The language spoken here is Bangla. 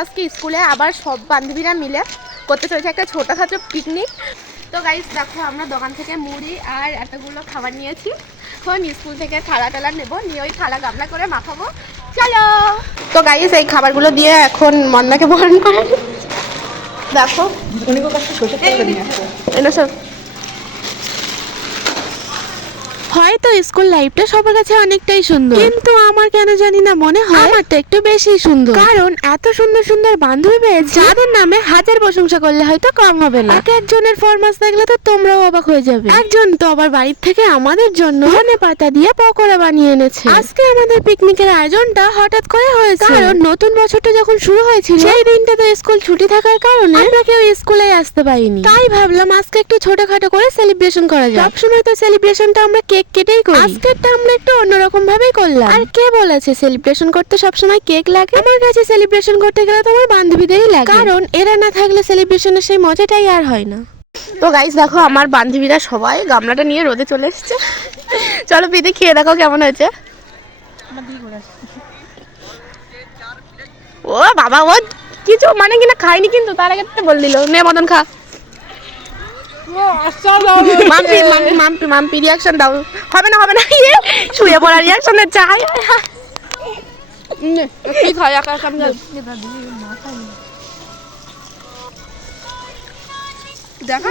আজকে স্কুলে আবার সব বান্ধবীরা মিলে করতে চলেছে একটা ছোটোখাটো পিকনিক। তো গাইস দেখো আমরা দোকান থেকে মুড়ি আর এতগুলো খাবার নিয়েছি। এখন স্কুল থেকে থালা টালা নেবো, নিয়ে ওই থালা গামলা করে মাখাবো। চলো। তো গাইস এই খাবারগুলো দিয়ে এখন মন্দাকে বরণ করে দেখো এনে সব। হয়তো স্কুল লাইফটা সবার কাছে অনেকটাই সুন্দর, কিন্তু আমার কেন জানি না মনে হয় আমারটা একটু বেশি সুন্দর। কারণ এত সুন্দর সুন্দর বান্ধবী পেয়েছি যাদের নামে হাজার প্রশংসা করলে হয়তো কম হবে না। এক একজনের ফরমাস দেখলে তো তোমরাও অবাক হয়ে যাবে। একজন তো আবার বাড়ির থেকে আমাদের জন্য ধনে পাতা দিয়ে পকোড়া বানিয়ে এনেছে। আজকে আমাদের পিকনিকের আয়োজনটা হঠাৎ করে হয়েছে, কারণ নতুন বছরটা যখন শুরু হয়েছিল সেই দিনটা তো স্কুল ছুটি থাকার কারণে আমরা কেউ স্কুলে আসতে পারিনি। তাই ভাবলাম আজকে একটু ছোটখাটো করে সেলিব্রেশন করা যায়। সবসময় তো সেলিব্রেশনটা আমরা কেক কেটেই করি, আজকেরটা আমরা একটু অন্যরকম ভাবেই করলাম। আর কে বলেছে সেলিব্রেশন করতে সবসময় কেক লাগে? আমার কাছে সেলিব্রেশন করতে গেলে তোমার বান্ধবীদেরই লাগে, কারণ এরা না থাকলে সেলিব্রেশনের সেই মজাটাই আর হয় না। তো গাইস দেখো আমার বান্ধবীরা সবাই গামলাটা নিয়ে রোদে চলে এসছে। চলো পিঠে খেয়ে দেখো কেমন হয়েছে। ও বাবা, ও কিছু মানে কিনা খাইনি, কিন্তু তার আগে বল দিল নে মদন খা। মাম্পি মাম্পি মাম্পি মাম্পি রিয়াকশন দাও। হবে না হবে না, ইয়ে শুয়ে পড়া রিয়াকশনের চাই। কি খাই একা একা দেখা